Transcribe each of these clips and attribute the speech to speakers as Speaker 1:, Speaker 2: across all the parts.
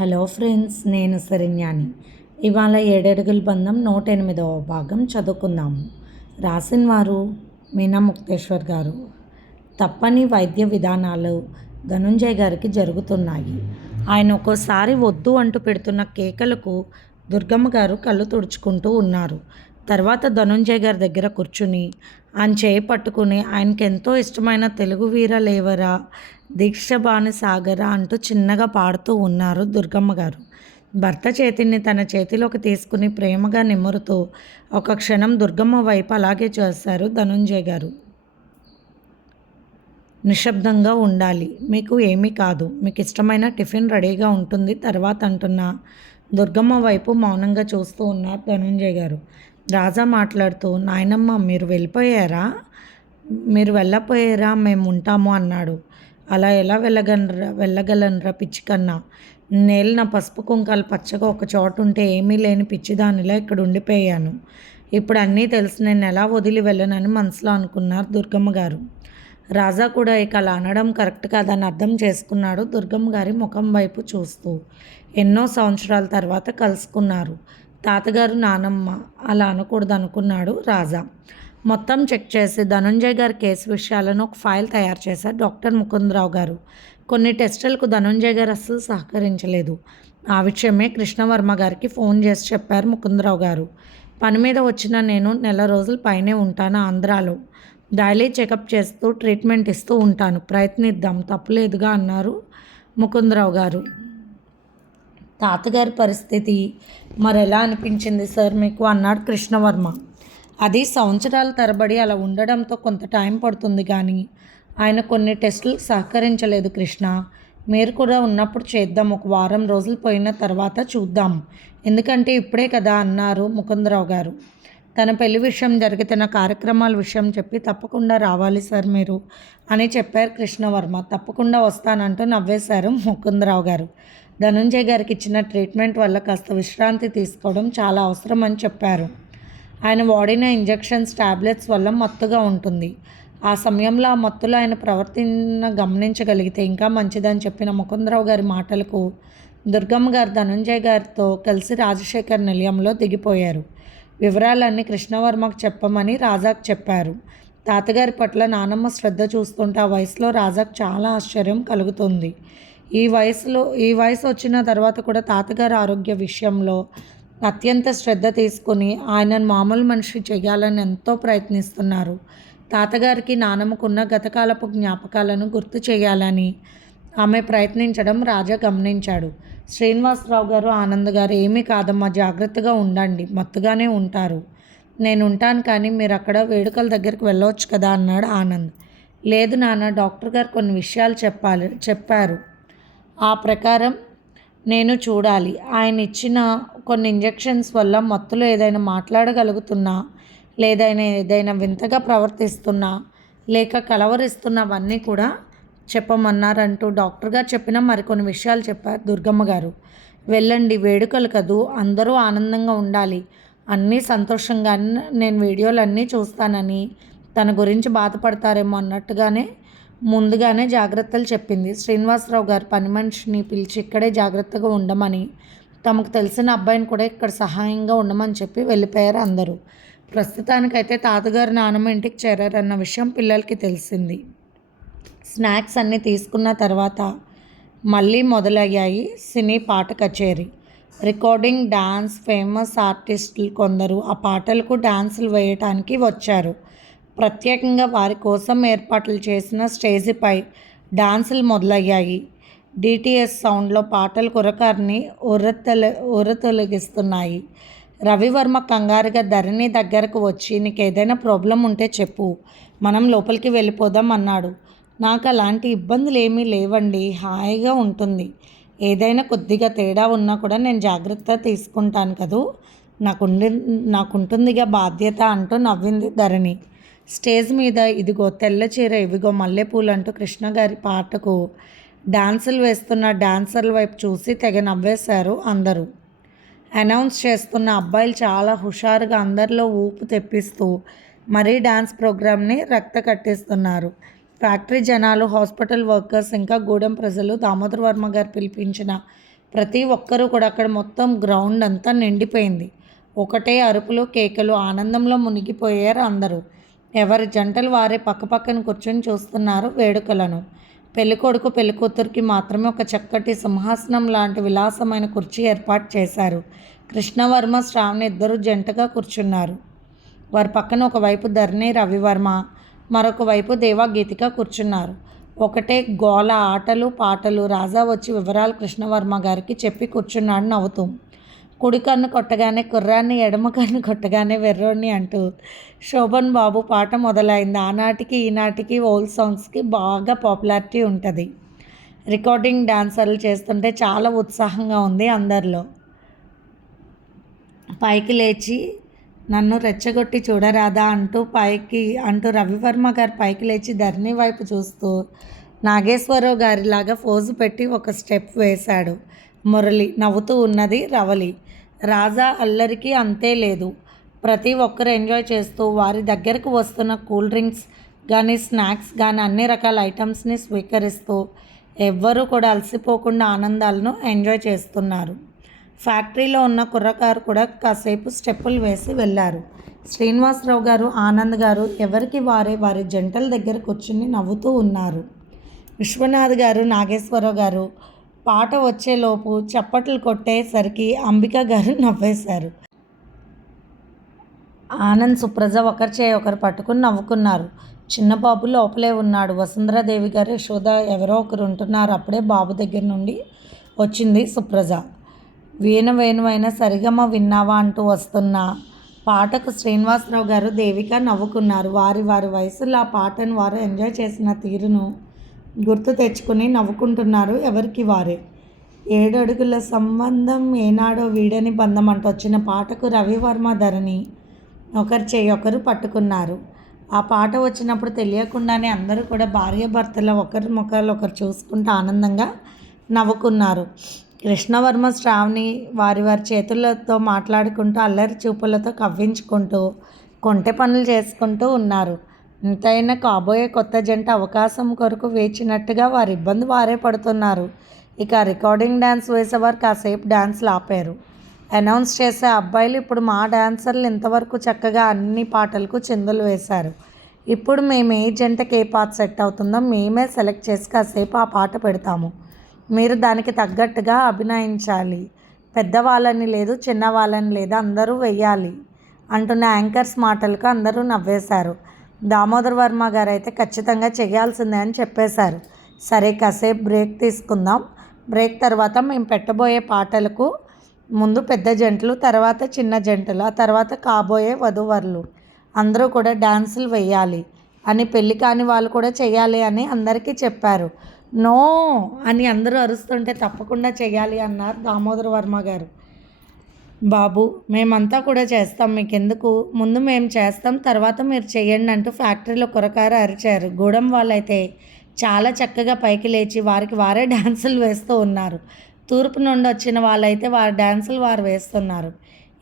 Speaker 1: Hello friends నేను శరణ్యాని. ఇవాళ ఏడడుగుల బంధం నూట ఎనిమిదవ భాగం చదువుకుందాము. రాసిన వారు మీనా ముక్తేశ్వర్ గారు. తప్పని వైద్య విధానాలు ధనుంజయ్ గారికి జరుగుతున్నాయి. ఆయన ఒక్కోసారి వద్దు అంటూ పెడుతున్న కేకలకు దుర్గమ్మ గారు కళ్ళు తుడుచుకుంటూ ఉన్నారు. తర్వాత ధనుంజయ్ గారి దగ్గర కూర్చుని ఆయన చేయి పట్టుకుని ఆయనకి ఎంతో ఇష్టమైన తెలుగు వీర లేవరా దీక్షబాణి సాగరా అంటూ చిన్నగా పాడుతూ ఉన్నారు దుర్గమ్మ గారు. భర్త చేతిని తన చేతిలోకి తీసుకుని ప్రేమగా నిమురుతూ ఒక క్షణం దుర్గమ్మ వైపు అలాగే చేశారు ధనుంజయ్ గారు. నిశ్శబ్దంగా ఉండాలి. మీకు ఏమీ కాదు. మీకు ఇష్టమైన టిఫిన్ రెడీగా ఉంటుంది. తర్వాత అంటున్న. దుర్గమ్మ వైపు మౌనంగా చూస్తూ ఉన్నారు ధనుంజయ్ గారు. రాజా మాట్లాడుతూ నాయనమ్మ మీరు వెళ్ళిపోయారా? మీరు వెళ్ళపోయారా? మేము ఉంటాము అన్నాడు. అలా ఎలా వెళ్ళగలరా వెళ్ళగలనరా పిచ్చికన్నా? నేలిన పసుపు కుంకాలు పచ్చగా ఒక చోటు ఉంటే ఏమీ లేని పిచ్చిదానిలా ఇక్కడ ఉండిపోయాను. ఇప్పుడు అన్నీ తెలిసి నేను ఎలా వదిలి వెళ్ళనని మనసులో అనుకున్నారు దుర్గమ్మ గారు. రాజా కూడా ఇక అలా అనడం కరెక్ట్ కాదని అర్థం చేసుకున్నాడు దుర్గమ్మ గారి ముఖం వైపు చూస్తూ. ఎన్నో సంవత్సరాల తర్వాత కలుసుకున్నారు. తాతగారు నానమ్మ అలా అనకూడదు అనుకున్నాడు రాజా. మొత్తం చెక్ చేసి ధనుంజయ్ గారి కేసు విషయాలను ఒక ఫైల్ తయారు చేశారు డాక్టర్ ముకుందరావు గారు. కొన్ని టెస్టులకు ధనుంజయ్ గారు అస్సలు సహకరించలేదు. ఆ విషయమే కృష్ణవర్మ గారికి ఫోన్ చేసి చెప్పారు ముకుందరావు గారు. పని మీద వచ్చిన నేను నెల రోజులు పైనే ఉంటాను ఆంధ్రాలో. డైలీ చెకప్ చేస్తూ ట్రీట్మెంట్ ఇస్తూ ఉంటాను. ప్రయత్నిద్దాం తప్పులేదుగా అన్నారు ముకుందరావు గారు. తాతగారి పరిస్థితి మరెలా అనిపించింది సార్ మీకు? అన్నాడు కృష్ణవర్మ. అది సంవత్సరాల తరబడి అలా ఉండడంతో కొంత టైం పడుతుంది కానీ ఆయన కొన్ని టెస్టులకు సహకరించలేదు కృష్ణ. మీరు కూడా ఉన్నప్పుడు చేద్దాం ఒక వారం రోజులు పోయిన తర్వాత చూద్దాం. ఎందుకంటే ఇప్పుడే కదా అన్నారు ముకుందరావు గారు. తన పెళ్ళి విషయం జరుగుతున్న కార్యక్రమాల విషయం చెప్పి తప్పకుండా రావాలి సార్ మీరు అని చెప్పారు కృష్ణవర్మ. తప్పకుండా వస్తానంటూ నవ్వేశారు ముకుందరావు గారు. ధనుంజయ్ గారికి ఇచ్చిన ట్రీట్మెంట్ వల్ల కాస్త విశ్రాంతి తీసుకోవడం చాలా అవసరం అని చెప్పారు. ఆయన వాడిన ఇంజెక్షన్స్ టాబ్లెట్స్ వల్ల మత్తుగా ఉంటుంది. ఆ సమయంలో ఆ మత్తులో ఆయన ప్రవర్తన గమనించగలిగితే ఇంకా మంచిదని చెప్పిన ముకుందరావు గారి మాటలకు దుర్గమ్మ గారు ధనుంజయ్ గారితో కలిసి రాజశేఖర్ నిలయంలో దిగిపోయారు. వివరాలన్నీ కృష్ణవర్మకు చెప్పమని రాజాకు చెప్పారు. తాతగారి పట్ల నానమ్మ శ్రద్ధ చూస్తుంటే ఆ వయసులో రాజాకు చాలా ఆశ్చర్యం కలుగుతుంది. ఈ వయసులో ఈ వయసు వచ్చిన తర్వాత కూడా తాతగారి ఆరోగ్య విషయంలో అత్యంత శ్రద్ధ తీసుకుని ఆయనను మామూలు మనిషి చేయాలని ఎంతో ప్రయత్నిస్తున్నారు. తాతగారికి నానమ్మకున్న గతకాలపు జ్ఞాపకాలను గుర్తు చేయాలని ఆమె ప్రయత్నించడం రాజా గమనించాడు. శ్రీనివాసరావు గారు ఆనంద్ గారు ఏమీ కాదమ్మా జాగ్రత్తగా ఉండండి మత్తుగానే ఉంటారు. నేను ఉంటాను కానీ మీరు అక్కడ వేడుకల దగ్గరికి వెళ్ళవచ్చు కదా అన్నాడు ఆనంద్. లేదు నాన్న డాక్టర్ గారు కొన్ని విషయాలు చెప్పాలి చెప్పారు. ఆ ప్రకారం నేను చూడాలి. ఆయన ఇచ్చిన కొన్ని ఇంజెక్షన్స్ వల్ల మత్తులో ఏదైనా మాట్లాడగలుగుతున్నా లేదైనా ఏదైనా వింతగా ప్రవర్తిస్తున్నా లేక కలవరిస్తున్నవన్నీ కూడా చెప్పమన్నారంటూ డాక్టర్గా చెప్పిన మరికొన్ని విషయాలు చెప్పారు దుర్గమ్మ గారు. వెళ్ళండి వేడుకలు కదూ అందరూ ఆనందంగా ఉండాలి. అన్నీ సంతోషంగా నేను వీడియోలు అన్నీ చూస్తానని తన గురించి బాధపడతారేమో అన్నట్టుగానే ముందుగానే జాగ్రత్తలు చెప్పింది. శ్రీనివాసరావు గారు పని మనిషిని పిలిచి ఇక్కడే జాగ్రత్తగా ఉండమని తమకు తెలిసిన అబ్బాయిని కూడా ఇక్కడ సహాయంగా ఉండమని చెప్పి వెళ్ళిపోయారు అందరూ. ప్రస్తుతానికైతే తాతగారు నానమ్మ ఇంటికి చేరారన్న విషయం పిల్లలకి తెలిసింది. స్నాక్స్ అన్నీ తీసుకున్న తర్వాత మళ్ళీ మొదలయ్యాయి సినీ పాట కచేరీ. రికార్డింగ్ డాన్స్ ఫేమస్ ఆర్టిస్టులు కొందరు ఆ పాటలకు డాన్సులు వేయటానికి వచ్చారు. ప్రత్యేకంగా వారి కోసం ఏర్పాట్లు చేసిన స్టేజిపై డాన్సులు మొదలయ్యాయి. డిటిఎస్ సౌండ్లో పాటలు కురకారిని ఉర్రతొల ఉర్రతొలగిస్తున్నాయి రవివర్మ కంగారుగా ధరణి దగ్గరకు వచ్చి నీకు ఏదైనా ప్రాబ్లం ఉంటే చెప్పు మనం లోపలికి వెళ్ళిపోదాం అన్నాడు. నాకు అలాంటి ఇబ్బందులు ఏమీ లేవండి హాయిగా ఉంటుంది. ఏదైనా కొద్దిగా తేడా ఉన్నా కూడా నేను జాగ్రత్త తీసుకుంటాను కదూ? నాకుండి నాకుంటుందిగా బాధ్యత అంటూ నవ్వింది ధరణి. స్టేజ్ మీద ఇదిగో తెల్ల చీర ఇవిగో మల్లెపూలు అంటూ కృష్ణ గారి పాటకు డాన్సులు వేస్తున్న డాన్సర్ల వైపు చూసి తెగ నవ్వేశారు అందరూ. అనౌన్స్ చేస్తున్న అబ్బాయిలు చాలా హుషారుగా అందరిలో ఊపు తెప్పిస్తూ మరీ డాన్స్ ప్రోగ్రామ్ని రక్త కట్టిస్తున్నారు. ఫ్యాక్టరీ జనాలు హాస్పిటల్ వర్కర్స్ ఇంకా గూడెం ప్రజలు దామోదర్ వర్మ గారు పిలిపించిన ప్రతి ఒక్కరూ కూడా అక్కడ మొత్తం గ్రౌండ్ అంతా నిండిపోయింది. ఒకటే అరుపులు కేకలు ఆనందంలో మునిగిపోయారు అందరూ. ఎవరి జంటలు వారే పక్కపక్కన కూర్చొని చూస్తున్నారు వేడుకలను. పెళ్ళికొడుకు పెళ్ళికూతురికి మాత్రమే ఒక చక్కటి సింహాసనం లాంటి విలాసమైన కుర్చీ ఏర్పాటు చేశారు. కృష్ణవర్మ శ్రావణి ఇద్దరు జంటగా కూర్చున్నారు. వారి పక్కన ఒకవైపు ధరణి రవివర్మ మరొక వైపు దేవాగీతిక కూర్చున్నారు. ఒకటే గోల ఆటలు పాటలు రాజా వచ్చి వివరాలు కృష్ణవర్మ గారికి చెప్పి కూర్చున్నాడు నవ్వుతూ. కుడి కన్ను కొట్టగానే కుర్రాన్ని ఎడమ కన్ను కొట్టగానే వెర్రోడిని అంటూ శోభన్ బాబు పాట మొదలైంది. ఆనాటికి ఈనాటికి ఓల్డ్ సాంగ్స్కి బాగా పాపులారిటీ ఉంటుంది. రికార్డింగ్ డాన్సర్లు చేస్తుంటే చాలా ఉత్సాహంగా ఉంది అందరిలో. పైకి లేచి నన్ను రెచ్చగొట్టి చూడరాదా అంటూ పైకి అంటూ రవివర్మ గారు పైకి లేచి ధరణి వైపు చూస్తూ నాగేశ్వరరావు గారిలాగా ఫోజు పెట్టి ఒక స్టెప్ వేశాడు. మురళి నవ్వుతూ ఉన్నది రవలి. రాజా అల్లరికి అంతే లేదు. ప్రతి ఒక్కరు ఎంజాయ్ చేస్తూ వారి దగ్గరకు వస్తున్న కూల్ డ్రింక్స్ కానీ స్నాక్స్ కానీ అన్ని రకాల ఐటమ్స్ని స్వీకరిస్తూ ఎవ్వరూ కూడా అలసిపోకుండా ఆనందాలను ఎంజాయ్ చేస్తున్నారు. ఫ్యాక్టరీలో ఉన్న కుర్రకారు కూడా కాసేపు స్టెప్పులు వేసి వెళ్ళారు. శ్రీనివాసరావు గారు ఆనంద్ గారు ఎవరికి వారే వారి జంటల దగ్గర కూర్చుని నవ్వుతూ ఉన్నారు. విశ్వనాథ్ గారు నాగేశ్వరరావు గారు పాట వచ్చేలోపు చప్పట్లు కొట్టేసరికి అంబిక గారు నవ్వేశారు. ఆనంద్ సుప్రజ ఒకరి చేయి ఒకరు పట్టుకుని నవ్వుకున్నారు. చిన్న బాబు లోపలే ఉన్నాడు. వసుంధరాదేవి గారు యశోద ఎవరో ఒకరు ఉంటున్నారు. అప్పుడే బాబు దగ్గర నుండి వచ్చింది సుప్రజ. వీణ వేణువైన సరిగమ విన్నావా అంటూ వస్తున్న పాటకు శ్రీనివాసరావు గారు దేవిక నవ్వుకున్నారు. వారి వారి వయసులో ఆ పాటను వారు ఎంజాయ్ చేసిన తీరును గుర్తు తెచ్చుకుని నవ్వుకుంటున్నారు ఎవరికి వారే. ఏడు అడుగుల సంబంధం ఏనాడో వీడని బంధం అంటూ వచ్చిన పాటకు రవివర్మ ధరణి. ఒకరు చేయి ఒకరు పట్టుకున్నారు. ఆ పాట వచ్చినప్పుడు తెలియకుండానే అందరూ కూడా భార్యాభర్తల ఒకరి ముఖాలు ఒకరు చూసుకుంటూ ఆనందంగా నవ్వుకున్నారు. కృష్ణవర్మ శ్రావణి వారి వారి చేతులతో మాట్లాడుకుంటూ అల్లరి చూపులతో కవ్వించుకుంటూ కొంటె పనులు చేసుకుంటూ ఉన్నారు. ఇంతైనా కాబోయే కొత్త జంట అవకాశం కొరకు వేచినట్టుగా వారి ఇబ్బంది వారే పడుతున్నారు. ఇక రికార్డింగ్ డ్యాన్స్ వేసేవారు కాసేపు డ్యాన్స్లు ఆపారు అనౌన్స్ చేసే అబ్బాయిలు ఇప్పుడు మా డాన్సర్లు ఇంతవరకు చక్కగా అన్ని పాటలకు చిందులు వేశారు. ఇప్పుడు మేము ఏ జంటకి ఏ పాట సెట్ అవుతుందో మేమే సెలెక్ట్ చేసి కాసేపు ఆ పాట పెడతాము. మీరు దానికి తగ్గట్టుగా అభినయించాలి. పెద్దవాళ్ళని లేదు చిన్నవాళ్ళని లేదు అందరూ వెయ్యాలి అంటున్న యాంకర్స్ మాటలకు అందరూ నవ్వేశారు. దామోదర్ వర్మ గారు అయితే ఖచ్చితంగా చేయాల్సిందే అని చెప్పేశారు. సరే కాసేపు బ్రేక్ తీసుకుందాం. బ్రేక్ తర్వాత మేము పెట్టబోయే పాటలకు ముందు పెద్ద జంటలు తర్వాత చిన్న జంటలు ఆ తర్వాత కాబోయే వధూవరులు. అందరూ కూడా డాన్సులు వేయాలి అని పెళ్ళి కాని వాళ్ళు కూడా చేయాలి అని అందరికీ చెప్పారు. నో అని అందరూ అరుస్తుంటే తప్పకుండా చేయాలి అన్నారు దామోదర వర్మ గారు. బాబు మేమంతా కూడా చేస్తాం మీకు ఎందుకు ముందు మేము చేస్తాం తర్వాత మీరు చేయండి అంటూ ఫ్యాక్టరీలో కొరకారు అరిచారు. గూడెం వాళ్ళైతే చాలా చక్కగా పైకి లేచి వారికి వారే డాన్సులు వేస్తూ ఉన్నారు. తూర్పు నుండి వచ్చిన వాళ్ళైతే వారి డాన్సులు వారు వేస్తున్నారు.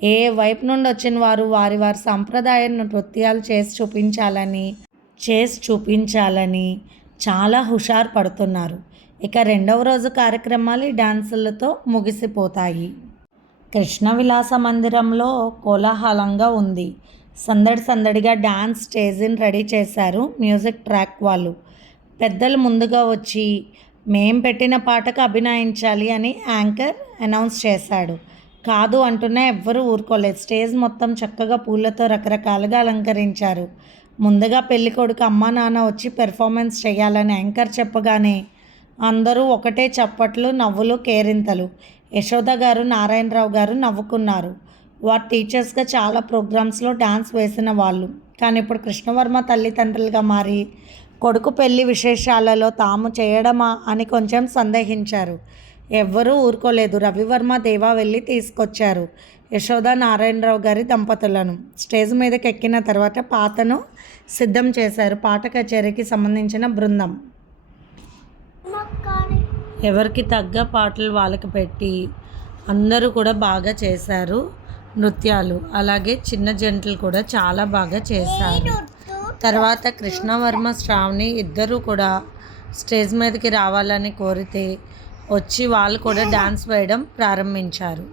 Speaker 1: ఏ వైపు నుండి వచ్చిన వారు వారి వారి సంప్రదాయ నృత్యాలు చేసి చూపించాలని చేసి చూపించాలని చాలా హుషారు పడుతున్నారు. ఇక రెండవ రోజు కార్యక్రమాలు ఈ డాన్సులతో ముగిసిపోతాయి. కృష్ణ విలాస మందిరంలో కోలాహలంగా ఉంది. సందడి సందడిగా డ్యాన్స్ స్టేజ్ని రెడీ చేశారు మ్యూజిక్ ట్రాక్ వాళ్ళు. పెద్దలు ముందుగా వచ్చి మేం పెట్టిన పాటకు అభినయించాలి అని యాంకర్ అనౌన్స్ చేశాడు. కాదు అంటున్నా ఎవ్వరూ ఊరుకోలేదు. స్టేజ్ మొత్తం చక్కగా పూలతో రకరకాలుగా అలంకరించారు. ముందుగా పెళ్ళి కొడుకు నాన్న వచ్చి పెర్ఫార్మెన్స్ చేయాలని యాంకర్ చెప్పగానే అందరూ ఒకటే చప్పట్లు నవ్వులు కేరింతలు. యశోద గారు నారాయణరావు గారు నవ్వుకున్నారు. వారు టీచర్స్గా చాలా ప్రోగ్రామ్స్లో డాన్స్ వేసిన వాళ్ళు. కానీ ఇప్పుడు కృష్ణవర్మ తల్లిదండ్రులుగా మారి కొడుకు పెళ్ళి విశేషాలలో తాము చేయడమా అని కొంచెం సందేహించారు. ఎవ్వరూ ఊరుకోలేదు. రవివర్మ దేవా వెళ్ళి తీసుకొచ్చారు యశోద నారాయణరావు గారి దంపతులను. స్టేజ్ మీదకి ఎక్కిన తర్వాత పాతను సిద్ధం చేశారు పాట కచేరీకి సంబంధించిన బృందం. ఎవరికి తగ్గ పాటలు వాళ్ళకి పెట్టి అందరూ కూడా బాగా చేశారు నృత్యాలు. అలాగే చిన్న జంటలు కూడా చాలా బాగా చేశారు. తర్వాత కృష్ణవర్మ శ్రావణి ఇద్దరూ కూడా స్టేజ్ మీదకి రావాలని కోరితే వచ్చి వాళ్ళు కూడా డాన్స్ వేయడం ప్రారంభించారు.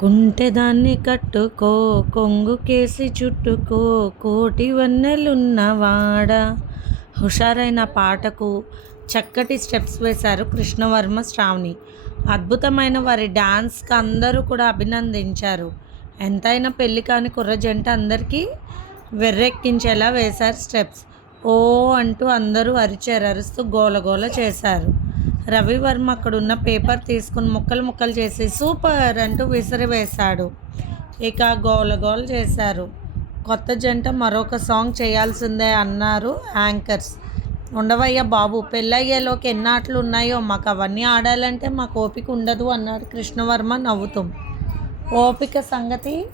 Speaker 1: కుంటెదాన్ని కట్టుకో కొంగు కేసి చుట్టుకో కోటి వన్నెలున్నవాడ హుషారైన పాటకు చక్కటి స్టెప్స్ వేశారు కృష్ణవర్మ శ్రావణి. అద్భుతమైన వారి డాన్స్కి అందరూ కూడా అభినందించారు. ఎంతైనా పెళ్ళి కాని కుర్ర జంట అందరికీ వెర్రెక్కించేలా వేశారు స్టెప్స్. ఓ అంటూ అందరూ అరిచారు అరుస్తూ గోలగోల చేశారు. రవివర్మ అక్కడున్న పేపర్ తీసుకుని ముక్కలు ముక్కలు చేసి సూపర్ అంటూ విసిరివేశాడు ఇక గోలగోలు చేశారు. కొత్త జంట మరొక సాంగ్ చేయాల్సిందే అన్నారు యాంకర్స్. ఉండవయ్యా బాబు పెళ్ళయ్యేలోకి ఎన్ని ఆటలు ఉన్నాయో మాకు అవన్నీ ఆడాలంటే మాకు ఓపిక ఉండదు అన్నాడు కృష్ణవర్మ నవ్వుతూ. ఓపిక సంగతి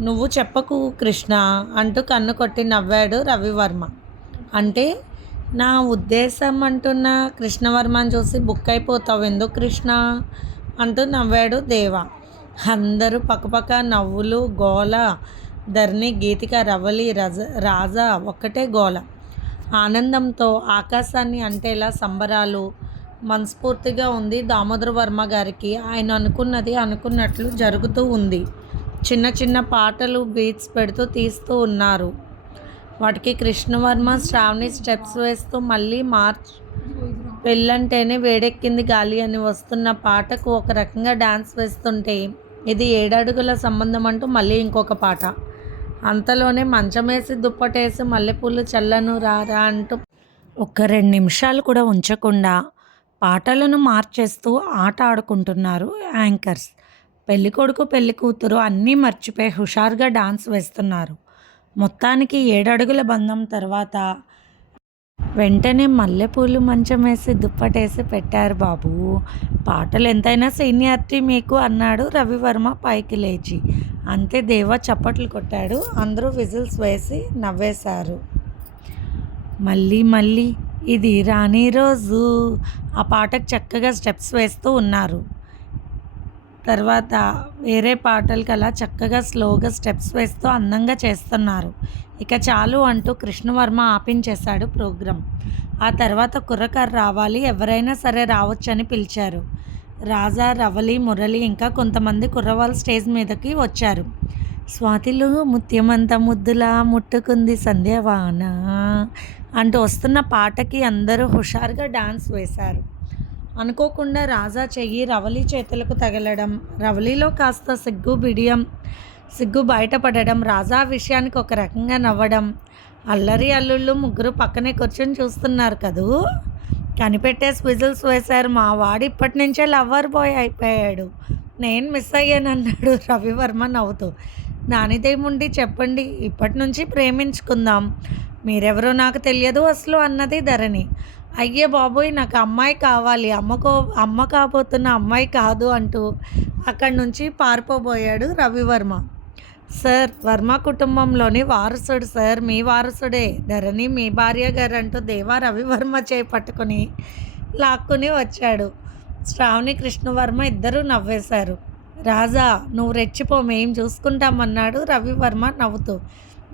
Speaker 1: నువ్వు చెప్పకు కృష్ణ అంటూ కన్ను కొట్టి నవ్వాడు రవివర్మ. అంటే నా ఉద్దేశం అంటున్న కృష్ణవర్మని చూసి బుక్ అయిపోతావు ఎందుకు కృష్ణ అంటూ నవ్వాడు దేవ. అందరూ పక్కపక్క నవ్వులు గోల ధర్ని గీతిక రవలి రజ రాజా ఒక్కటే గోల. ఆనందంతో ఆకాశాన్ని అంటేలా సంబరాలు. మనస్ఫూర్తిగా ఉంది దామోదర వర్మ గారికి. ఆయన అనుకున్నది అనుకున్నట్లు జరుగుతూ ఉంది. చిన్న చిన్న పాటలు బీట్స్ పెడుతూ తీస్తూ ఉన్నారు. వాటికి కృష్ణవర్మ శ్రావణి స్టెప్స్ వేస్తూ మళ్ళీ మార్చ్ పెళ్ళంటేనే వేడెక్కింది గాలి అని వస్తున్న పాటకు ఒక రకంగా డ్యాన్స్ వేస్తుంటే ఇది ఏడడుగుల సంబంధం అంటూ మళ్ళీ ఇంకొక పాట. అంతలోనే మంచమేసి దుప్పటేసి మల్లెపూలు చల్లను రారా అంటూ ఒక రెండు నిమిషాలు కూడా ఉంచకుండా పాటలను మార్చేస్తూ ఆట ఆడుకుంటున్నారు యాంకర్స్. పెళ్ళికొడుకు పెళ్ళి కూతురు అన్నీ మర్చిపోయి హుషారుగా డాన్స్ వేస్తున్నారు. మొత్తానికి ఏడడుగుల బంధం తర్వాత వెంటనే మల్లెపూలు మంచం వేసి దుప్పటేసి పెట్టారు బాబు. పాటలు ఎంతైనా సీనియారిటీ మీకు అన్నాడు రవివర్మ పైకి లేచి. అంతే దేవ చప్పట్లు కొట్టాడు. అందరూ విజిల్స్ వేసి నవ్వేశారు. మళ్ళీ మళ్ళీ ఇది రాని రోజు. ఆ పాటకు చక్కగా స్టెప్స్ వేస్తూ ఉన్నారు. తర్వాత వేరే పాటలకు అలా చక్కగా స్లోగా స్టెప్స్ వేస్తూ అందంగా చేస్తున్నారు. ఇక చాలు అంటూ కృష్ణవర్మ ఆపించేశాడు ప్రోగ్రాం. ఆ తర్వాత కుర్రకారు రావాలి ఎవరైనా సరే రావచ్చని పిలిచారు. రాజా రవలి మురళి ఇంకా కొంతమంది కుర్రవాళ్ళు స్టేజ్ మీదకి వచ్చారు. స్వాతిలో ముత్యమంత ముద్దులా ముట్టుకుంది సంధ్యవాన అంటూ వస్తున్న పాటకి అందరూ హుషారుగా డాన్స్ వేశారు. అనుకోకుండా రాజా చెయ్యి రవలి చేతులకు తగలడం రవలిలో కాస్త సిగ్గు బిడియం సిగ్గు బయటపడడం రాజా విషయానికి ఒక రకంగా నవ్వడం. అల్లరి అల్లుళ్ళు ముగ్గురు పక్కనే కూర్చొని చూస్తున్నారు కదూ? కనిపెట్టేసి విజిల్స్ వేశారు. మా వాడు ఇప్పటి నుంచే లవ్వర్ బాయ్ అయిపోయాడు. నేను మిస్ అయ్యానన్నాడు రవివర్మ నవ్వుతూ. దానిదేముండి చెప్పండి ఇప్పటి నుంచి ప్రేమించుకుందాం. మీరెవరో నాకు తెలియదు అసలు అన్నది ధరణి. అయ్యే బాబోయ్ నాకు అమ్మాయి కావాలి. అమ్మకో అమ్మ కాబోతున్న అమ్మాయి కాదు అంటూ అక్కడి నుంచి పారిపోబోయాడు రవివర్మ. సార్ వర్మ కుటుంబంలోని వారసుడు సార్ మీ వారసుడే. ధరణి మీ భార్య గారు అంటూ దేవా రవివర్మ చేపట్టుకుని లాక్కుని వచ్చాడు. శ్రావణి కృష్ణవర్మ ఇద్దరూ నవ్వేశారు. రాజా నువ్వు రెచ్చిపో మేం చూసుకుంటామన్నాడు రవివర్మ నవ్వుతూ.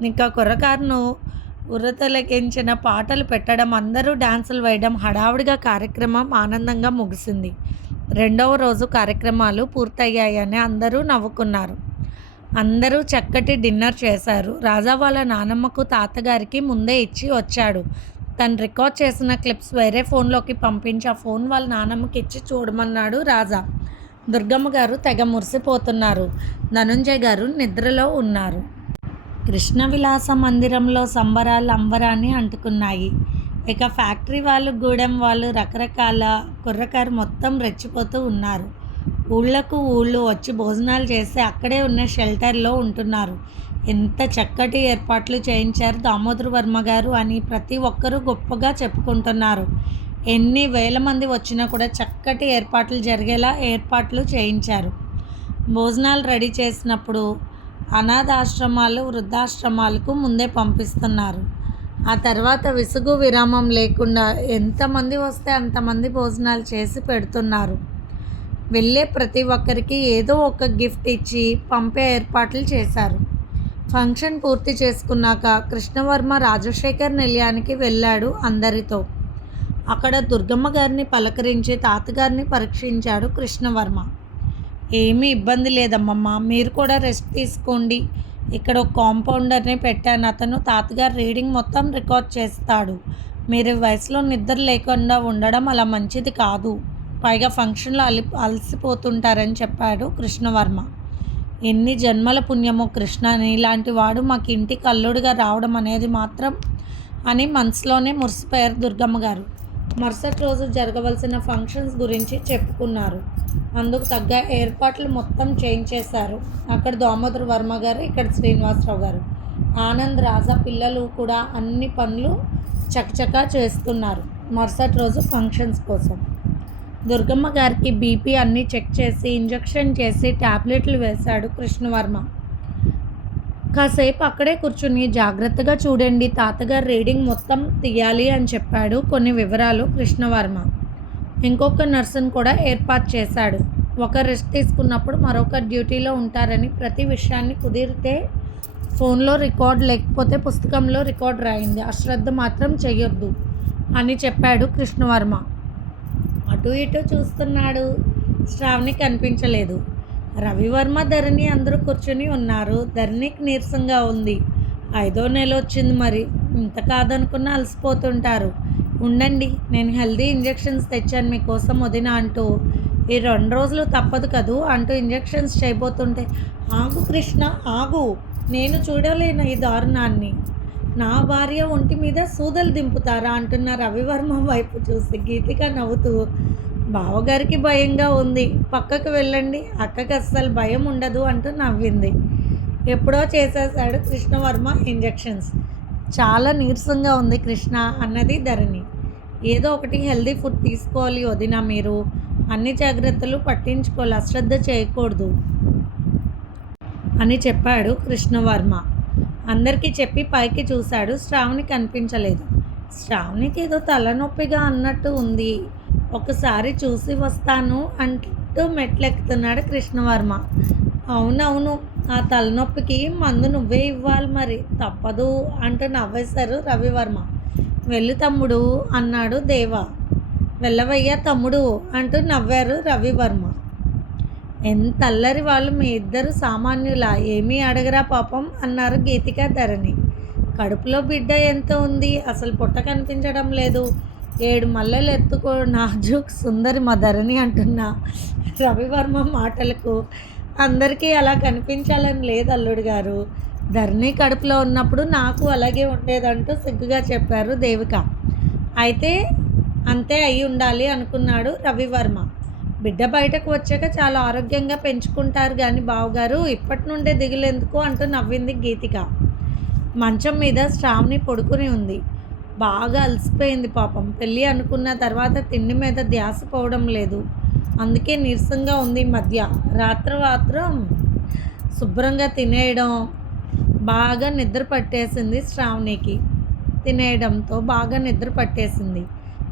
Speaker 1: ఇంకా కుర్రకారును ఉరతలకించిన పాటలు పెట్టడం అందరూ డాన్సులు వేయడం హడావుడిగా కార్యక్రమం ఆనందంగా ముగిసింది. రెండవ రోజు కార్యక్రమాలు పూర్తయ్యాయని అందరూ నవ్వుకున్నారు. అందరూ చక్కటి డిన్నర్ చేశారు. రాజా వాళ్ళ నానమ్మకు తాతగారికి ముందే ఇచ్చి వచ్చాడు. తను రికార్డ్ చేసిన క్లిప్స్ వేరే ఫోన్లోకి పంపించి ఆ ఫోన్ వాళ్ళ నానమ్మకి ఇచ్చి చూడమన్నాడు రాజా. దుర్గమ్మ గారు తెగ మురిసిపోతున్నారు. ధనుంజయ్ గారు నిద్రలో ఉన్నారు. కృష్ణ విలాస మందిరంలో సంబరాలు అంబరాన్ని అంటుకున్నాయి. ఇక ఫ్యాక్టరీ వాళ్ళు గూడెం వాళ్ళు రకరకాల కుర్రకారు మొత్తం రెచ్చిపోతూ ఉన్నారు. ఊళ్ళకు ఊళ్ళు వచ్చి భోజనాలు చేసి అక్కడే ఉన్న షెల్టర్లో ఉంటున్నారు. ఎంత చక్కటి ఏర్పాట్లు చేయించారు దామోదర్ వర్మ గారు అని ప్రతి ఒక్కరూ గొప్పగా చెప్పుకుంటున్నారు. ఎన్ని వేల మంది వచ్చినా కూడా చక్కటి ఏర్పాట్లు జరిగేలా ఏర్పాట్లు చేయించారు. భోజనాలు రెడీ చేసినప్పుడు అనాథాశ్రమాలు వృద్ధాశ్రమాలకు ముందే పంపిస్తున్నారు. ఆ తర్వాత విసుగు విరామం లేకుండా ఎంతమంది వస్తే అంతమంది భోజనాలు చేసి పెడుతున్నారు. వెళ్ళే ప్రతి ఒక్కరికి ఏదో ఒక గిఫ్ట్ ఇచ్చి పంపే ఏర్పాట్లు చేశారు. ఫంక్షన్ పూర్తి చేసుకున్నాక కృష్ణవర్మ రాజశేఖర్ నిలయానికి వెళ్ళాడు అందరితో. అక్కడ దుర్గమ్మ గారిని పలకరించి తాతగారిని పరీక్షించాడు కృష్ణవర్మ. ఏమీ ఇబ్బంది లేదమ్మమ్మ మీరు కూడా రెస్ట్ తీసుకోండి. ఇక్కడ ఒక కాంపౌండర్ని పెట్టాను అతను తాతగారు రీడింగ్ మొత్తం రికార్డ్ చేస్తాడు. మీరు వయసులో నిద్ర లేకుండా ఉండడం అలా మంచిది కాదు. పైగా ఫంక్షన్లో అలి అలసిపోతుంటారని చెప్పాడు కృష్ణవర్మ. ఎన్ని జన్మల పుణ్యమో కృష్ణ ఇలాంటి వాడు మాకు ఇంటికి అల్లుడిగా రావడం అనేది మాత్రం అని మనసులోనే మురిసిపోయారు దుర్గమ్మ గారు. మరుసటి రోజు జరగవలసిన ఫంక్షన్స్ గురించి చెప్పుకున్నారు. అందుకు తగ్గ ఏర్పాట్లు మొత్తం చేంజ్ చేశారు అక్కడ దామోదర్ వర్మ గారు ఇక్కడ శ్రీనివాసరావు గారు. ఆనంద్ రాజా పిల్లలు కూడా అన్ని పనులు చకచకా చేస్తున్నారు మరుసటి రోజు ఫంక్షన్స్ కోసం. దుర్గమ్మ గారికి బీపీ అన్నీ చెక్ చేసి ఇంజెక్షన్ చేసి ట్యాబ్లెట్లు వేశాడు కృష్ణవర్మ. కాసేపు అక్కడే కూర్చుని జాగ్రత్తగా చూడండి తాతగారు రీడింగ్ మొత్తం తీయాలి అని చెప్పాడు కొన్ని వివరాలు కృష్ణవర్మ. ఇంకొక నర్సును కూడా ఏర్పాటు చేశాడు. ఒక రెస్ట్ తీసుకున్నప్పుడు మరొక డ్యూటీలో ఉంటారని ప్రతి విషయాన్ని కుదిరితే ఫోన్లో రికార్డ్ లేకపోతే పుస్తకంలో రికార్డ్ రాయింది. అశ్రద్ధ మాత్రం చేయొద్దు అని చెప్పాడు కృష్ణవర్మ. అటు ఇటు చూస్తున్నాడు. శ్రావణి కనిపించలేదు. రవివర్మ ధరణి అందరూ కూర్చొని ఉన్నారు. ధరణికి నీరసంగా ఉంది. ఐదో నెల వచ్చింది మరి. ఇంత కాదనుకున్న అలసిపోతుంటారు. ఉండండి నేను హెల్దీ ఇంజెక్షన్స్ తెచ్చాను మీకోసం వదిన అంటూ. ఈ రెండు రోజులు తప్పదు కదూ అంటూ ఇంజెక్షన్స్ చేయబోతుంటే ఆగు కృష్ణ ఆగు. నేను చూడలేను ఈ దారుణాన్ని. నా భార్య ఒంటి మీద సూదలు దింపుతారా అంటున్న రవివర్మ వైపు చూసి. గీతిక నవ్వుతూ బావగారికి భయంగా ఉంది. పక్కకు వెళ్ళండి. అక్కకి అస్సలు భయం ఉండదు అంటూ నవ్వింది. ఎప్పుడో చేసేసాడు కృష్ణవర్మ ఇంజెక్షన్స్. చాలా నీరసంగా ఉంది కృష్ణ అన్నది ధరణి. ఏదో ఒకటి హెల్దీ ఫుడ్ తీసుకోవాలి వదిన మీరు. అన్ని జాగ్రత్తలు పట్టించుకోవాలి. అశ్రద్ధ చేయకూడదు అని చెప్పాడు కృష్ణవర్మ. అందరికీ చెప్పి పైకి చూశాడు. శ్రావణి కనిపించలేదు. శ్రావణికి ఏదో తలనొప్పిగా అన్నట్టు ఉంది. ఒకసారి చూసి వస్తాను అంటూ మెట్లెక్కుతున్నాడు కృష్ణవర్మ. అవునవును ఆ తలనొప్పికి మందు నువ్వే ఇవ్వాలి మరి. తప్పదు అంటూ నవ్వేశారు రవివర్మ. వెళ్ళు తమ్ముడు అన్నాడు దేవ. వెళ్ళవయ్యా తమ్ముడు అంటూ నవ్వారు రవివర్మ. ఎంత అల్లరి వాళ్ళు మీ ఇద్దరు సామాన్యులా? ఏమీ అడగరా పాపం? అన్నారు గీతికా ధరణి. కడుపులో బిడ్డ ఎంత ఉంది? అసలు పుట్ట కనిపించడం లేదు. ఏడు మల్లెలు ఎత్తుకో నాజుక్ సుందరి మా ధరణి అంటున్నా. రవివర్మ మాటలకు అందరికీ అలా కనిపించాలని లేదు అల్లుడు గారు. ధరణి కడుపులో ఉన్నప్పుడు నాకు అలాగే ఉండేదంటూ సిగ్గుగా చెప్పారు దేవిక. అయితే అంతే అయి ఉండాలి అనుకున్నాడు రవివర్మ. బిడ్డ బయటకు వచ్చాక చాలా ఆరోగ్యంగా పెంచుకుంటారు కానీ బావగారు ఇప్పటి నుండే దిగులెందుకు అంటూ నవ్వింది గీతిక. మంచం మీద శ్రావణి పడుకుని ఉంది. బాగా అలసిపోయింది పాపం. పెళ్ళి అనుకున్న తర్వాత తిండి మీద ధ్యాస పోవడం లేదు. అందుకే నీరసంగా ఉంది ఈ మధ్య. రాత్రి మాత్రం శుభ్రంగా తినేయడం బాగా నిద్ర పట్టేసింది శ్రావణికి. తినేయడంతో బాగా నిద్ర పట్టేసింది.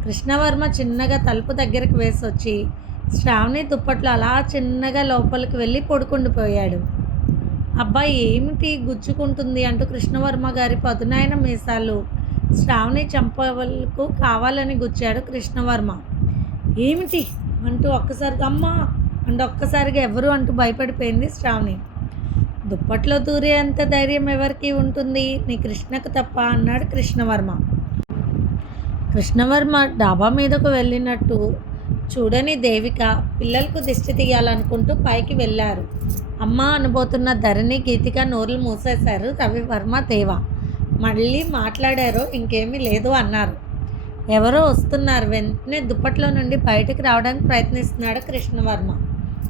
Speaker 1: కృష్ణవర్మ చిన్నగా తలుపు దగ్గరికి వేసి వచ్చి శ్రావణి దుప్పట్లు అలా చిన్నగా లోపలికి వెళ్ళి పడుకుండిపోయాడు అబ్బాయి ఏమిటి గుచ్చుకుంటుంది అంటూ కృష్ణవర్మ గారి పదునాయన మీసాలు శ్రావణి చంపవలకు కావాలని గుచ్చాడు కృష్ణవర్మ. ఏమిటి? అంటూ ఒక్కసారిగా అమ్మ! అంటూ ఒక్కసారిగా ఎవరు అంటూ భయపడిపోయింది శ్రావణి. దుప్పట్లో దూరే అంత ధైర్యం ఎవరికి ఉంటుంది? నీ కృష్ణకు తప్ప అన్నాడు కృష్ణవర్మ. కృష్ణవర్మ డాబా మీదకు వెళ్ళినట్టు చూడని దేవిక పిల్లలకు దిష్టి తీయాలనుకుంటూ పైకి వెళ్ళారు. అమ్మ అనబోతున్న ధరణి గీతిక నోరులు మూసేశారు రవివర్మ దేవ. మళ్ళీ మాట్లాడారో ఇంకేమీ లేదు అన్నారు. ఎవరో వస్తున్నారు. వెంటనే దుప్పట్లో నుండి బయటకు రావడానికి ప్రయత్నిస్తున్నాడు కృష్ణవర్మ.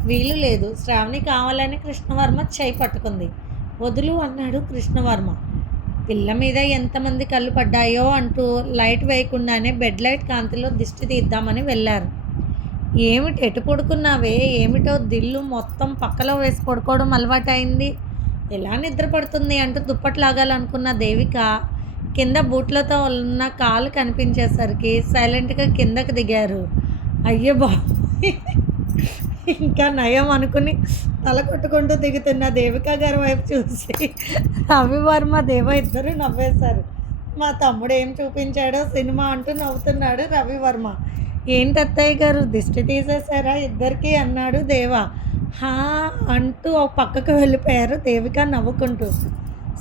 Speaker 1: వీలు లేదు. శ్రావణి కావాలని కృష్ణవర్మ చేయి పట్టుకుంది. వదులు అన్నాడు కృష్ణవర్మ. పిల్ల మీద ఎంతమంది కళ్ళు పడ్డాయో అంటూ లైట్ వేయకుండానే బెడ్ లైట్ కాంతిలో దిష్టి తీద్దామని వెళ్ళారు. ఏమిటి ఎటు పడుకున్నావే? ఏమిటో దిల్లు మొత్తం పక్కలో వేసి పడుకోవడం అలవాటైంది. ఎలా నిద్ర పడుతుంది అంటూ దుప్పట్లు లాగాలనుకున్న దేవిక కింద బూట్లతో ఉన్న కాలు కనిపించేసరికి సైలెంట్గా కిందకు దిగారు. అయ్యో బా ఇంకా నయం అనుకుని తల కొట్టుకుంటూ దిగుతున్న దేవిక గారి వైపు చూసి రవివర్మ దేవ ఇద్దరు నవ్వేశారు. మా తమ్ముడు ఏం చూపించాడో సినిమా అంటూ నవ్వుతున్నాడు రవివర్మ ఏంటి అత్తయ్య గారు దిష్టి తీసేశారా? ఇద్దరికీ అన్నాడు దేవా. హా అంటూ ఒక పక్కకు వెళ్ళిపోయారు దేవిక నవ్వుకుంటూ.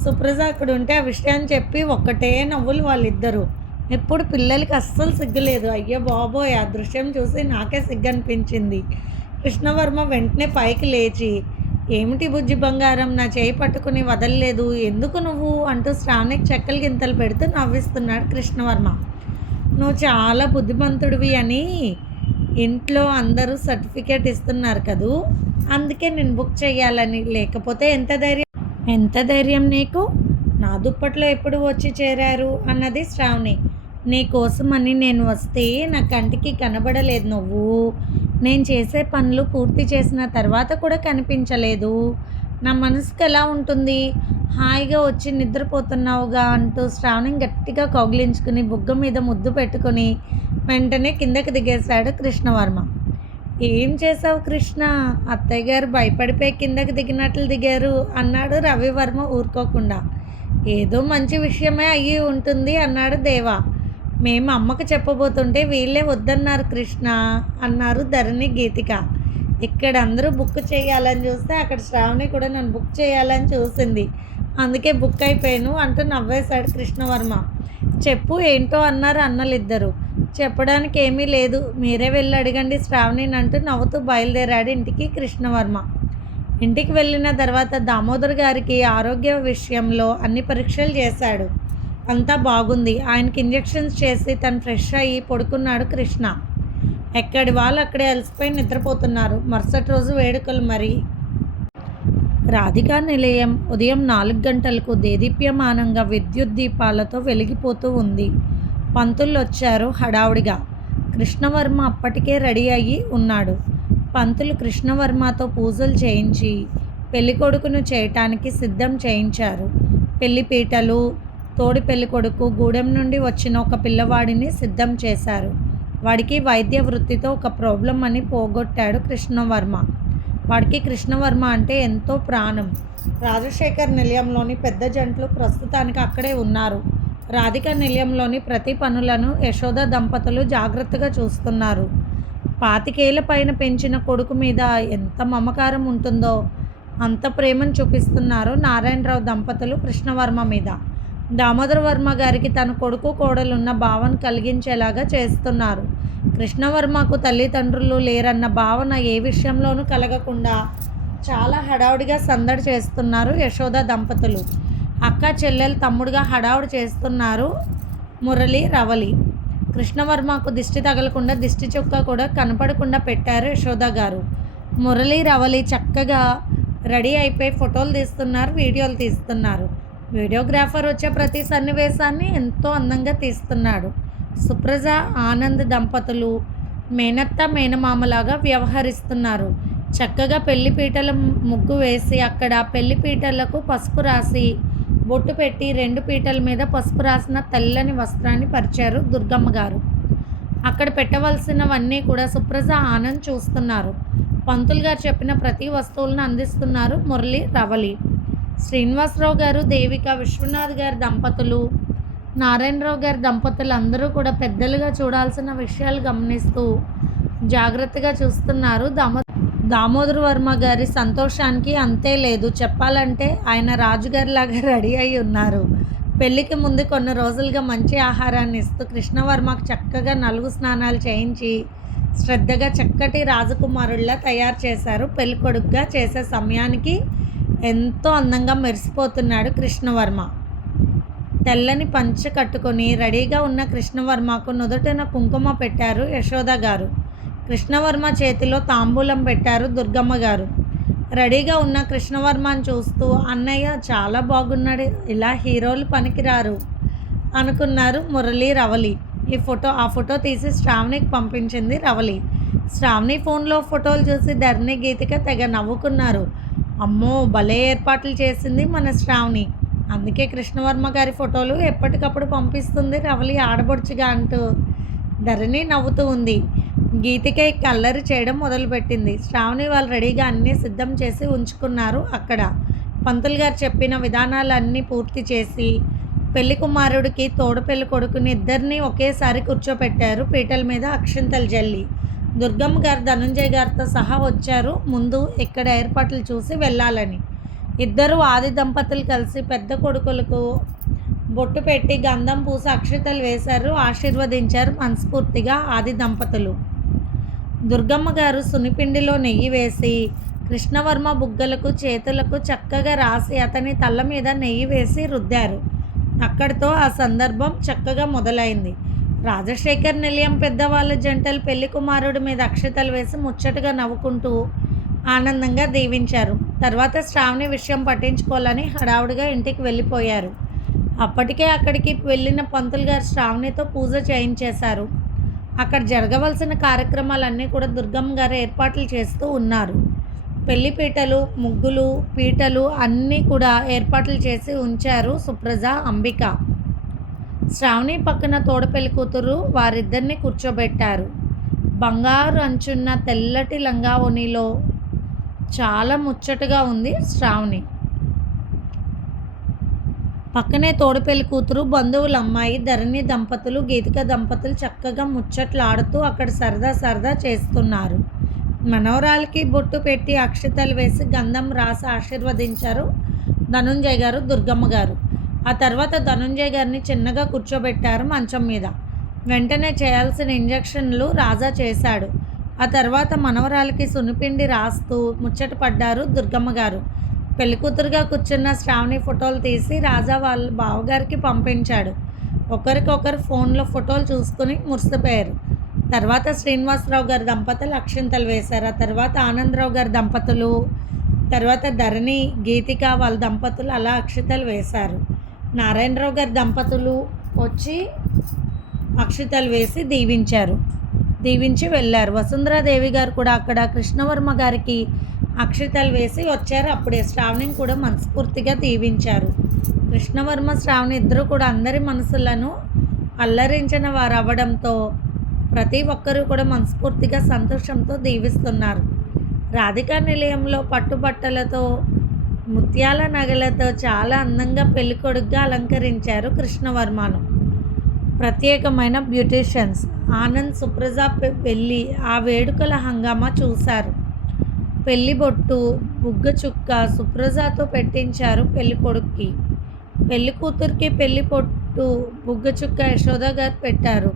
Speaker 1: సుప్రజ అక్కడ ఉంటే ఆ విషయాన్ని చెప్పి ఒక్కటే నవ్వులు వాళ్ళిద్దరూ. ఎప్పుడు పిల్లలకి అస్సలు సిగ్గులేదు. అయ్యో బాబోయ్ ఆ దృశ్యం చూసి నాకే సిగ్గు అనిపించింది కృష్ణవర్మ వెంటనే పైకి లేచి ఏమిటి బుజ్జి బంగారం? నా చేయి పట్టుకుని వదలలేదు. ఎందుకు నువ్వు? అంటూ శ్రావణికి చెక్కలు గింతలు పెడుతూ నవ్విస్తున్నాడు కృష్ణవర్మ. నువ్వు చాలా బుద్ధిమంతుడివి అని ఇంట్లో అందరూ సర్టిఫికేట్ ఇస్తున్నారు కదూ. అందుకే నేను బుక్ చేయాలని. లేకపోతే ఎంత ధైర్యం? ఎంత ధైర్యం నీకు? నా దుప్పట్లో ఎప్పుడు వచ్చి చేరారు? అన్నది శ్రావణి. నీ కోసమని నేను వస్తే నా కంటికి కనబడలేదు నువ్వు. నేను చేసే పనులు పూర్తి చేసిన తర్వాత కూడా కనిపించలేదు. నా మనసుకు ఎలా ఉంటుంది? హాయిగా వచ్చి నిద్రపోతున్నావుగా అంటూ శ్రావణం గట్టిగా కౌగిలించుకుని బుగ్గ మీద ముద్దు పెట్టుకుని వెంటనే కిందకి దిగేశాడు కృష్ణవర్మ. ఏం చేసావు కృష్ణ? అత్తయ్య గారు భయపడిపోయి కిందకి దిగినట్లు దిగారు అన్నాడు రవివర్మ ఊరుకోకుండా. ఏదో మంచి విషయమే అయ్యి ఉంటుంది అన్నాడు దేవా. మేము అమ్మకు చెప్పబోతుంటే వీళ్ళే వద్దన్నారు కృష్ణ అన్నారు ధరణి గీతిక. ఇక్కడ అందరూ బుక్ చేయాలని చూస్తే అక్కడ శ్రావణి కూడా నన్ను బుక్ చేయాలని చూసింది. అందుకే బుక్ అయిపోయాను అంటూ నవ్వేశాడు కృష్ణవర్మ. చెప్పు ఏంటో అన్నారు అన్నలిద్దరు. చెప్పడానికి ఏమీ లేదు. మీరే వెళ్ళి అడగండి శ్రావణిని అంటూ నవ్వుతూ బయలుదేరాడు ఇంటికి కృష్ణవర్మ. ఇంటికి వెళ్ళిన తర్వాత దామోదర్ గారికి ఆరోగ్య విషయంలో అన్ని పరీక్షలు చేశాడు. అంతా బాగుంది. ఆయనకి ఇంజెక్షన్స్ చేసి తను ఫ్రెష్ అయ్యి పడుకున్నాడు కృష్ణ. ఎక్కడి వాళ్ళు అక్కడే అలసిపోయి నిద్రపోతున్నారు. మరుసటి రోజు వేడుకలు మరి. రాధికా నిలయం ఉదయం నాలుగు గంటలకు దేదీప్యమానంగా విద్యుత్ దీపాలతో వెలిగిపోతూ ఉంది. పంతులు వచ్చారు హడావుడిగా. కృష్ణవర్మ అప్పటికే రెడీ అయ్యి ఉన్నాడు. పంతులు కృష్ణవర్మతో పూజలు చేయించి పెళ్ళికొడుకును చేయటానికి సిద్ధం చేయించారు. పెళ్ళిపీటలు తోడి పెళ్ళికొడుకు గూడెం నుండి వచ్చిన ఒక పిల్లవాడిని సిద్ధం చేశారు. వాడికి వైద్య వృత్తితో ఒక ప్రాబ్లం అని పోగొట్టాడు కృష్ణవర్మ. వాడికి కృష్ణవర్మ అంటే ఎంతో ప్రాణం. రాజశేఖర్ నిలయంలోని పెద్ద జంటలు ప్రస్తుతానికి అక్కడే ఉన్నారు. రాధిక నిలయంలోని ప్రతి పనులను యశోద దంపతులు జాగ్రత్తగా చూస్తున్నారు. పాతికేళ్ళ పైన పెంచిన కొడుకు మీద ఎంత మమకారం ఉంటుందో అంత ప్రేమను చూపిస్తున్నారు నారాయణరావు దంపతులు కృష్ణవర్మ మీద. దామోదర వర్మ గారికి తన కొడుకు కోడలున్న భావన కలిగించేలాగా చేస్తున్నారు. కృష్ణవర్మకు తల్లిదండ్రులు లేరన్న భావన ఏ విషయంలోనూ కలగకుండా చాలా హడావుడిగా సందడి చేస్తున్నారు యశోద దంపతులు. అక్క చెల్లెలు తమ్ముడుగా హడావుడి చేస్తున్నారు మురళి రవలి. కృష్ణవర్మకు దిష్టి తగలకుండా దిష్టి చుక్క కూడా కనపడకుండా పెట్టారు యశోద గారు. మురళి రవలి చక్కగా రెడీ అయిపోయి ఫోటోలు తీస్తున్నారు వీడియోలు తీస్తున్నారు. వీడియోగ్రాఫర్ వచ్చే ప్రతి సన్నివేశాన్ని ఎంతో అందంగా తీస్తున్నాడు. సుప్రజ ఆనంద్ దంపతులు మేనత్త మేనమామలాగా వ్యవహరిస్తున్నారు. చక్కగా పెళ్ళి పీటలు ముగ్గు వేసి అక్కడ పెళ్ళి పీటలకు పసుపు రాసి బొట్టు పెట్టి రెండు పీటల మీద పసుపు రాసిన తెల్లని వస్త్రాన్ని పరిచారు దుర్గమ్మ గారు. అక్కడ పెట్టవలసినవన్నీ కూడా సుప్రజ ఆనంద్ చూస్తున్నారు. పంతులు గారు చెప్పిన ప్రతి వస్తువులను అందిస్తున్నారు మురళి రవలి. శ్రీనివాసరావు గారు దేవిక విశ్వనాథ్ గారి దంపతులు నారాయణరావు గారి దంపతులు అందరూ కూడా పెద్దలుగా చూడాల్సిన విషయాలు గమనిస్తూ జాగ్రత్తగా చూస్తున్నారు. దామో దామోదర్ వర్మ గారి సంతోషానికి అంతే లేదు. చెప్పాలంటే ఆయన రాజుగారిలాగా రెడీ అయి ఉన్నారు. పెళ్ళికి ముందు కొన్ని రోజులుగా మంచి ఆహారాన్ని ఇస్తూ కృష్ణవర్మకు చక్కగా నలుగు స్నానాలు చేయించి శ్రద్ధగా చక్కటి రాజకుమారుల్లా తయారు చేశారు. పెళ్ళికొడుకుగా చేసే సమయానికి ఎంతో అందంగా మెరిసిపోతున్నాడు కృష్ణవర్మ. తెల్లని పంచ కట్టుకొని రెడీగా ఉన్న కృష్ణవర్మకు నుదుటిన కుంకుమ పెట్టారు యశోద గారు. కృష్ణవర్మ చేతిలో తాంబూలం పెట్టారు దుర్గమ్మ గారు. రెడీగా ఉన్న కృష్ణవర్మని చూస్తూ అన్నయ్య చాలా బాగున్నాడు. ఇలా హీరోలు పనికిరారు అనుకున్నారు మురళి రవలి ఈ ఫోటో ఆ ఫోటో తీసి శ్రావణికి పంపించింది రవలి శ్రావణి ఫోన్లో ఫోటోలు చూసి ధరణి గీతిక తెగ నవ్వుకున్నారు. అమ్మో భలే ఏర్పాట్లు చేసింది మన శ్రావణి. అందుకే కృష్ణవర్మ గారి ఫోటోలు ఎప్పటికప్పుడు పంపిస్తుంది రవలి ఆడబొడుచుగా అంటూ. ధరణి నవ్వుతూ ఉంది. గీతికై కల్లరి చేయడం మొదలుపెట్టింది. శ్రావణి వాళ్ళు రెడీగా అన్నీ సిద్ధం చేసి ఉంచుకున్నారు అక్కడ. పంతులు గారు చెప్పిన విధానాలన్నీ పూర్తి చేసి పెళ్ళి కుమారుడికి తోడు పెళ్ళి కొడుకుని ఇద్దరిని ఒకేసారి కూర్చోపెట్టారు పీటల మీద అక్షింతలు జల్లి. దుర్గమ్మ గారు ధనుంజయ్ గారితో సహా వచ్చారు. ముందు ఇక్కడ ఏర్పాట్లు చూసి వెళ్ళాలని. ఇద్దరు ఆది దంపతులు కలిసి పెద్ద కొడుకులకు బొట్టు పెట్టి గంధం పూసి అక్షతలు వేశారు. ఆశీర్వదించారు మనస్ఫూర్తిగా ఆది దంపతులు. దుర్గమ్మ గారు సునిపిండిలో నెయ్యి వేసి కృష్ణవర్మ బుగ్గలకు చేతులకు చక్కగా రాసి అతని తల్ల మీద నెయ్యి వేసి రుద్దారు. అక్కడితో ఆ సందర్భం చక్కగా మొదలైంది. రాజశేఖర్ నిలయం పెద్దవాళ్ళ జంటలు పెళ్ళి కుమారుడి మీద అక్షతలు వేసి ముచ్చటగా నవ్వుకుంటూ ఆనందంగా దీవించారు. తర్వాత శ్రావణి విషయం పట్టించుకోవాలని హడావుడిగా ఇంటికి వెళ్ళిపోయారు. అప్పటికే అక్కడికి వెళ్ళిన పంతులు గారు శ్రావణితో పూజ చేయించేశారు. అక్కడ జరగవలసిన కార్యక్రమాలన్నీ కూడా దుర్గమ్మ గారు ఏర్పాట్లు చేస్తూ ఉన్నారు. పెళ్ళి పీటలు ముగ్గులు పీటలు అన్నీ కూడా ఏర్పాట్లు చేసి ఉంచారు సుప్రజ అంబిక. శ్రావణి పక్కన తోడపెళ్ళి కూతురు వారిద్దరిని కూర్చోబెట్టారు. బంగారు అంచున్న తెల్లటి లంగావోనిలో చాలా ముచ్చటగా ఉంది శ్రావణి. పక్కనే తోడపెళ్ళి కూతురు బంధువుల అమ్మాయి ధరణి దంపతులు గీతిక దంపతులు చక్కగా ముచ్చట్లు ఆడుతూ అక్కడ సరదా సరదా చేస్తున్నారు. మనవరాలకి బొట్టు పెట్టి అక్షతలు వేసి గంధం రాసి ఆశీర్వదించారు ధనుంజయ్ గారు దుర్గమ్మ గారు. ఆ తర్వాత ధనుంజయ్ గారిని చిన్నగా కూర్చోబెట్టారు మంచం మీద. వెంటనే చేయాల్సిన ఇంజక్షన్లు రాజా చేశాడు. ఆ తర్వాత మనవరాలకి సునిపిండి రాస్తూ ముచ్చట పడ్డారు దుర్గమ్మ గారు. పెళ్ళికూతురుగా కూర్చున్న శ్రావణి ఫోటోలు తీసి రాజా వాళ్ళ బావగారికి పంపించాడు. ఒకరికొకరు ఫోన్లో ఫోటోలు చూసుకుని మురిసిపోయారు. తర్వాత శ్రీనివాసరావు గారి దంపతులు అక్షింతలు వేశారు. ఆ తర్వాత ఆనందరావు గారి దంపతులు తర్వాత ధరణి గీతిక వాళ్ళ దంపతులు అలా అక్షితలు వేశారు. నారాయణరావు గారి దంపతులు వచ్చి అక్షితలు వేసి దీవించారు. దీవించి వెళ్ళారు. వసుంధరాదేవి గారు కూడా అక్కడ కృష్ణవర్మ గారికి అక్షితలు వేసి వచ్చారు. అప్పుడే శ్రావణిని కూడా మనస్ఫూర్తిగా దీవించారు. కృష్ణవర్మ శ్రావణి ఇద్దరు కూడా అందరి మనసులను అల్లరించిన వారు అవ్వడంతో ప్రతి ఒక్కరూ కూడా మనస్ఫూర్తిగా సంతోషంతో దీవిస్తున్నారు. రాధికా నిలయంలో పట్టుబట్టలతో ముత్యాల నగలతో చాలా అందంగా పెళ్ళికొడుకుగా అలంకరించారు కృష్ణవర్మను. ప్రత్యేకమైన బ్యూటీషియన్స్ ఆనంద్ సుప్రజ పె- వెళ్ళి ఆ వేడుకల హంగామా చూశారు. పెళ్ళి బొట్టు బుగ్గ చుక్క సుప్రజతో పెట్టించారు పెళ్ళి కొడుక్కి. పెళ్ళి కూతురికి పెళ్ళి పొట్టు బుగ్గ చుక్క యశోద గారు పెట్టారు.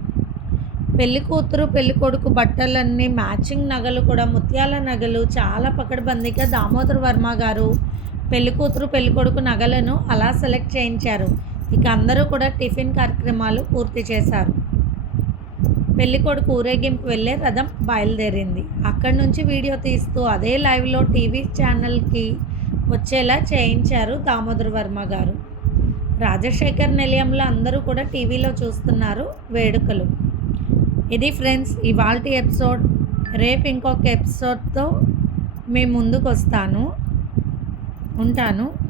Speaker 1: పెళ్ళి కూతురు పెళ్ళి కొడుకు బట్టలన్నీ మ్యాచింగ్ నగలు కూడా ముత్యాల నగలు చాలా పకడ్బందీగా దామోదర్ వర్మ గారు పెళ్ళి కూతురు పెళ్ళి కొడుకు నగలను అలా సెలెక్ట్ చేయించారు. ఇక అందరూ కూడా టిఫిన్ కార్యక్రమాలు పూర్తి చేశారు. పెళ్ళి కొడుకు ఊరేగింపు వెళ్ళే రథం బయలుదేరింది. అక్కడి నుంచి వీడియో తీస్తూ అదే లైవ్లో టీవీ ఛానల్కి వచ్చేలా చేయించారు దామోదర్ వర్మ గారు. రాజశేఖర్ నిలయంలో అందరూ కూడా టీవీలో చూస్తున్నారు వేడుకలు. ఇది ఫ్రెండ్స్ ఇవాళ ఎపిసోడ్. రేపు ఇంకొక ఎపిసోడ్తో మీ ముందుకు వస్తాను ఉంటాను.